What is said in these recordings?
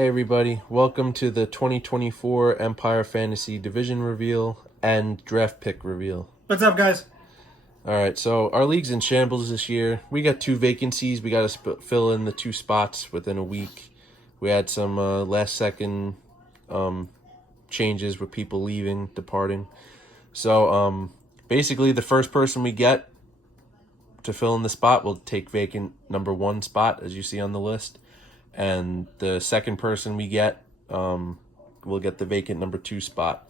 Hey everybody, welcome to the 2024 Empire Fantasy Division reveal and draft pick reveal. What's up, guys? Alright, so our league's in shambles this year. We got 2 vacancies. We got to fill in the 2 spots within a week. We had some last second changes with people leaving, departing. So basically the first person we get to fill in the spot will take vacant number 1 spot, as you see on the list. And the second person we get will get the vacant number 2 spot.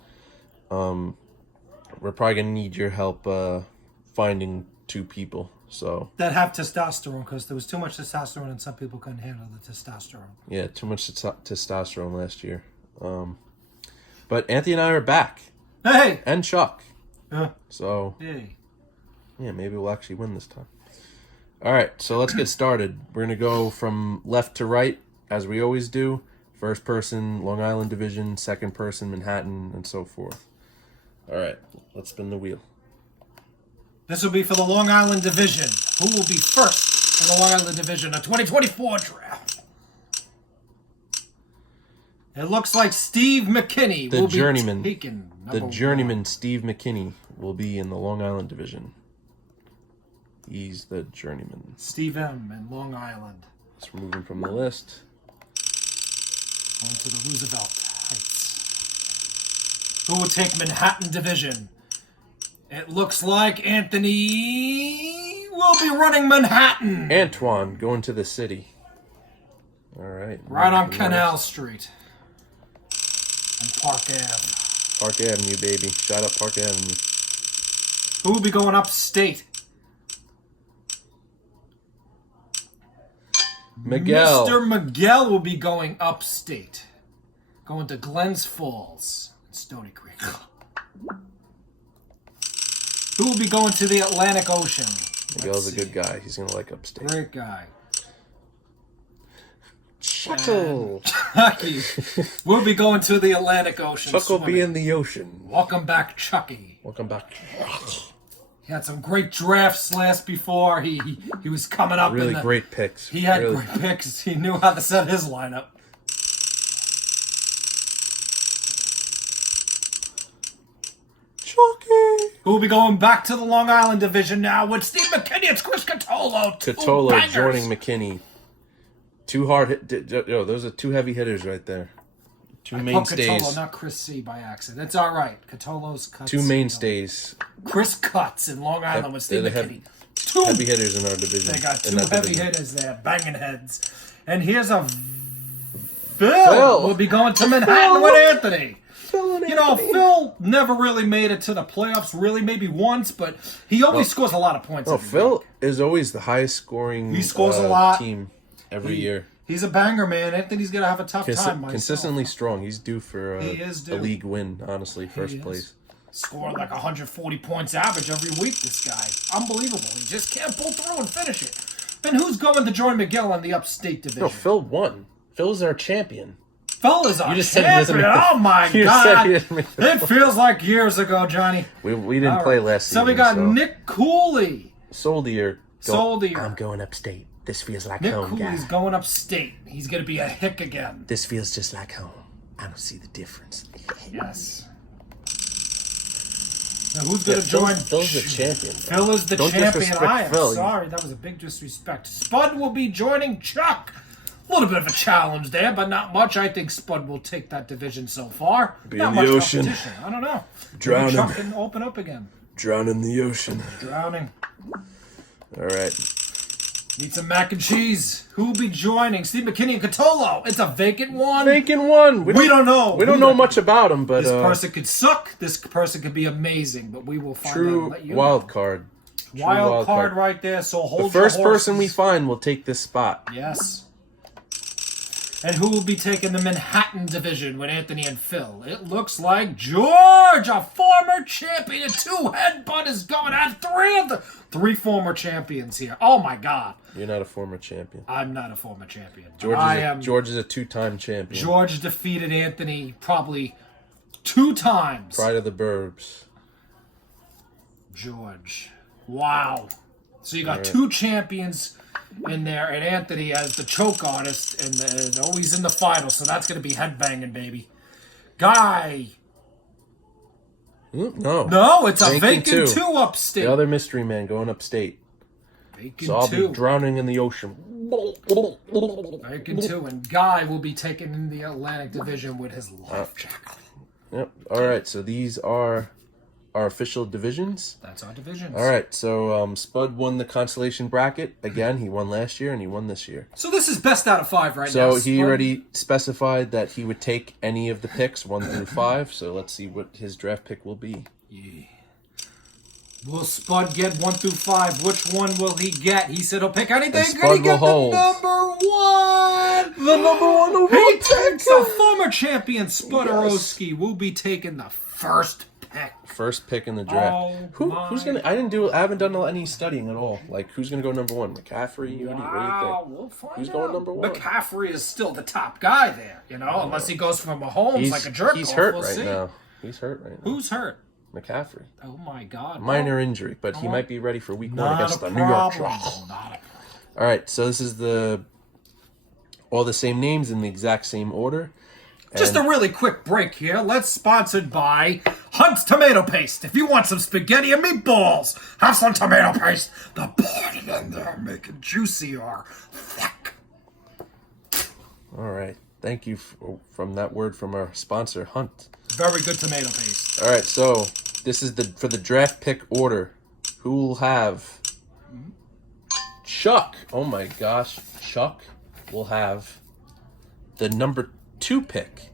We're probably going to need your help finding 2 people. So That have testosterone, because there was too much testosterone and some people couldn't handle the testosterone. yeah, too much testosterone last year. But Anthony and I are back. Hey! And Chuck. Yeah. So Hey. yeah, maybe we'll actually win this time. All right, so let's get started. We're going to go from left to right, as we always do. First person, Long Island Division. Second person, Manhattan, and so forth. All right, let's spin the wheel. This will be for the Long Island Division. Who will be first for the Long Island Division, a 2024 draft? It looks like Steve McKinney will journeyman. be taken. The journeyman, Steve McKinney, will be in the Long Island Division. He's the journeyman. Steve M. in Long Island. Let's remove him from the list. On to the Roosevelt Heights. Who will take Manhattan Division? It looks like Anthony will be running Manhattan. Antoine going to the city. All right. Right on Canal Street. And Park Ave. Park Avenue, baby. Shout out Park Avenue. Who will be going upstate? Miguel. Mr. Miguel will be going upstate. Going to Glens Falls and Stony Creek. Who will be going to the Atlantic Ocean? Miguel's a good guy. He's going to like upstate. Great guy. Chuckle. Chucky will be going to the Atlantic Ocean. Chuck will be swimming. in the ocean. Welcome back, Chucky. Welcome back. He had some great drafts last before. He was coming up. Really great picks. He had really. great picks. He knew how to set his lineup. Chucky. Who will be going back to the Long Island Division now with Steve McKinney? It's Chris Catolo. Catolo joining McKinney. 2 hard hit. Yo, those are 2 heavy hitters right there. 2 mainstays. Catolo, not Chris C by accident. It's all right. Catolo's cuts. 2 mainstays. Chris Cuts in Long Island with Steve They're McKinney. the 2 heavy hitters in our division. They got 2 in that heavy division. hitters there, banging heads. And here's a Phil will be going to Manhattan with Anthony. You know, Phil never really made it to the playoffs, really maybe once, but he always scores a lot of points. Oh, every Phil week. is always the highest scoring He scores a lot. team every year. He's a banger, man. Anthony's going to have a tough time. Myself. Consistently strong. He's due for He is a due. league win, honestly, first place. Scoring like 140 points average every week, this guy. Unbelievable. He just can't pull through and finish it. And who's going to join Miguel in the upstate division? No, Phil won. Phil's our champion. Phil is our just said he doesn't champion. make the- Oh, my you just said God. he didn't make the- It feels like years ago, Johnny. We didn't play last season. So we got Nick Cooley. Soldier. Soldier. I'm going upstate. This feels like Nick home, Cooley's guy. going upstate. He's going to be a hick again. This feels just like home. I don't see the difference. Yes. Now, who's going to join? Phil's the champion. Phil is the Don't champion. disrespect I am Phil. sorry. That was a big disrespect. Spud will be joining Chuck. A little bit of a challenge there, but not much. I think Spud will take that division so far. Be not in the much ocean. competition. I don't know. Drowning. Maybe Chuck can open up again. Drown in the ocean. Drowning. All right. Need some mac and cheese. Who will be joining? Steve McKinney and Catolo. It's a vacant one. Vacant one. We don't know. We don't know much about him, but This person could suck. This person could be amazing, but we will find out. true And let you wild know. card. True Wild card right there. So hold The first your person we horses. find will take this spot. Yes. And who will be taking the Manhattan division with Anthony and Phil? It looks like George, a former champion. A 2 headbutt is going at 3 former champions here. Oh my God. You're not a former champion. I'm not a former champion. George is a 2-time champion. George defeated Anthony probably 2 times. Pride of the Burbs. George. Wow. So you got 2 champions in there, and Anthony as the choke artist, and always in the final. So that's going to be headbanging, baby. Guy. No. No, it's a Vacant vacant two. 2 upstate. The other mystery man going upstate. Vacant So I'll 2. be drowning in the ocean. Vacant 2, and Guy will be taken in the Atlantic Division with his life jacket. Yep. All right. So these are our official divisions. That's our divisions. All right. So Spud won the consolation bracket again. He won last year and he won this year. So this is best out of 5 right now. So he Spud. already specified that he would take any of the picks 1 through 5. So let's see what his draft pick will be. Yeah. Will Spud get 1 through 5? Which one will he get? He said he'll pick anything. And Can Spud he get will the hold. number 1? The number 1 overall He pick. takes a former champion, Spudarowski. Will be taking the first pick. First pick in the draft. Oh, Who's gonna? I haven't done any studying at all. Like who's gonna go number 1? McCaffrey? What do you think? We'll find Who's out. going number 1? McCaffrey is still the top guy there, unless he goes for Mahomes like a jerk. He's hurt we'll right see. now. He's hurt right now. Who's hurt? McCaffrey? Oh my God! Minor injury, but he might be ready for week 1 Not against a the New York problem. Jets. Not a All right, so this is all the same names in the exact same order. Just a really quick break here. Let's sponsored by Hunt's Tomato Paste. If you want some spaghetti and meatballs, have some tomato paste. The pour it in there, make it juicier. Thick. All right, thank you from that word from our sponsor, Hunt. Very good tomato paste. All right, so this is for the draft pick order. Who will have Chuck? Oh my gosh, Chuck will have the number 2 pick.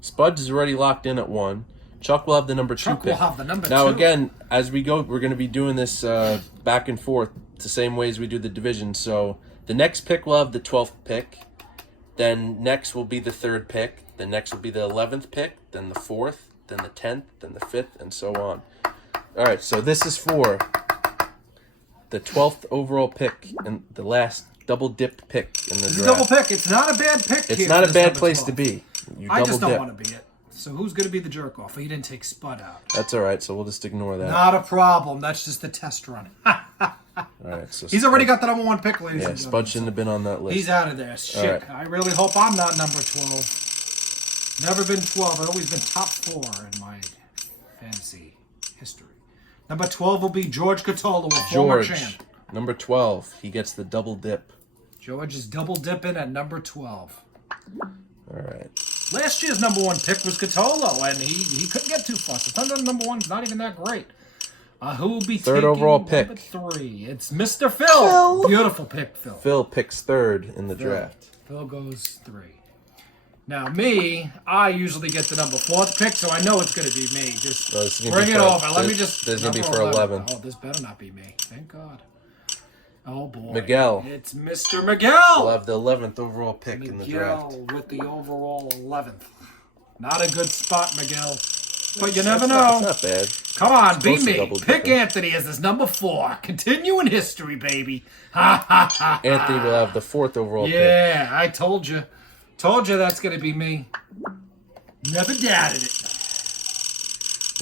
Spud is already locked in at 1. Chuck will have the number 2 Chuck pick. will have the number Now 2. again, as we go, we're going to be doing this back and forth the same way as we do the division. So the next pick will have the 12th pick. Then next will be the 3rd pick. Then next will be the 11th pick. Then the 4th. Then the 10th. Then the 5th, and so on. All right, so this is for the 12th overall pick and the last double dip pick in the It's a draft. double pick. It's not a bad pick. It's here not for a this bad number place 12. to be. You I double just don't dip. want to be it. So who's going to be the jerk off? He didn't take Spud out. That's all right. So we'll just ignore that. Not a problem. That's just the test run. All right. So He's already got the number 1 pick, ladies Yeah, and Spud gentlemen. shouldn't have been on that list. He's out of there. Shit. right. I really hope I'm not number 12. Never been 12. I've always been top 4 in my fantasy history. Number 12 will be George Catolo, a former George, champ. number 12. He gets the double dip. George is double dipping at number 12. All right. Last year's number 1 pick was Catolo, and he couldn't get too far. So sometimes number 1's not even that great. Who will be 3rd taking overall pick. number 3? It's Mr. Phil. Beautiful pick, Phil. Phil picks 3rd in the draft. Phil goes 3. Now, me, I usually get the number 4th pick, so I know it's going to be me. Just No, this is gonna bring be it for- over. Let me this- just... this is gonna be number for 11. Oh, this better not be me. Thank God. Oh, boy. Miguel. It's Mr. Miguel. We'll have the 11th overall pick in the draft. Miguel with the overall 11th. Not a good spot, Miguel. But you never know. It's not bad. Come on, beat close to me. double Pick dipping. Anthony as his number 4. Continuing history, baby. Ha, ha, ha. Anthony will have the 4th overall pick. Yeah, I told you. Told you that's going to be me. Never doubted it.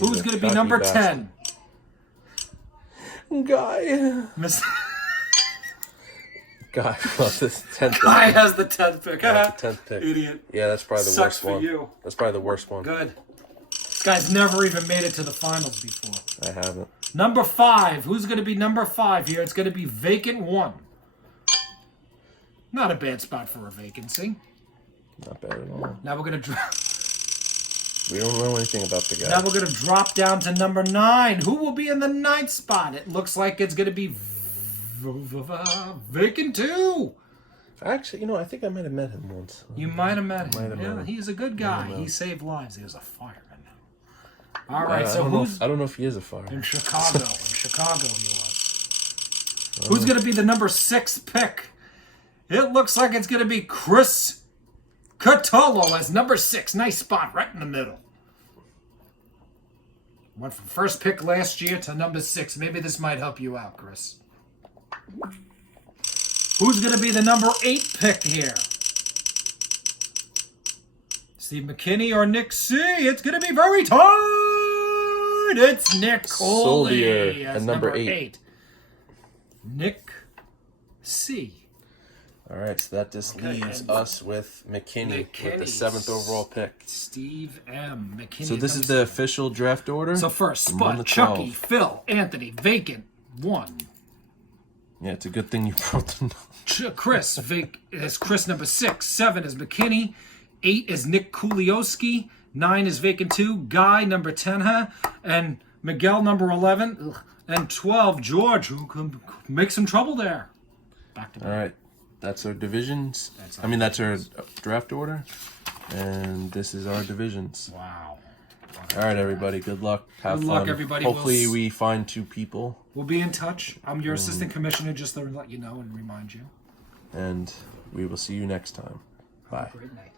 Who's a going to be cocky number bastard. 10? Guy. Miss Guy. Well, this 10th Guy pick. has the 10th pick. Yeah, the 10th pick. Idiot. Yeah, that's probably the Sucks worst for one. you. That's probably the worst one. Good. This guy's never even made it to the finals before. I haven't. Number 5. Who's going to be number 5 here? It's going to be vacant 1. Not a bad spot for a vacancy. Not bad at all. Now we're going to drop. We don't know anything about the guy. Now we're going to drop down to number 9. Who will be in the 9th spot? It looks like it's going to be vacant 2. Actually, I think I might have met him once. You might have met him. Might have met Yeah, him. he's a good guy. He saved lives. He was a fireman. All right, I so don't know who's if- I don't know if he is a fireman. in Chicago? In Chicago he was. Who's going to be the number 6 pick? It looks like it's going to be Chris Catolo as number 6. Nice spot right in the middle. Went from first pick last year to number 6. Maybe this might help you out, Chris. Who's going to be the number 8 pick here? Steve McKinney or Nick C? It's going to be very tight. It's Nick Coley Soldier as at number number 8. 8. Nick C. All right, so that just Okay, leaves and us with McKinney with the 7th overall pick. Steve M. McKinney. So this is the official draft order. So first, from 1 Spud, to Chucky, 12. Phil, Anthony, Vacant, 1. Yeah, it's a good thing you brought them. Chris is Chris number 6. 7 is McKinney. 8 is Nick Kuliowski. 9 is Vacant 2. Guy number 10, and Miguel number 11. Ugh. And 12, George, who can make some trouble there. Back to All right, that's our divisions. That's That's our draft order, and this is our divisions. Wow. All right, everybody. Good luck. Have Good fun. luck, everybody. Hopefully, we find 2 people, We'll be in touch. I'm your assistant commissioner, just to let you know and remind you. and we will see you next time. Bye. Great night.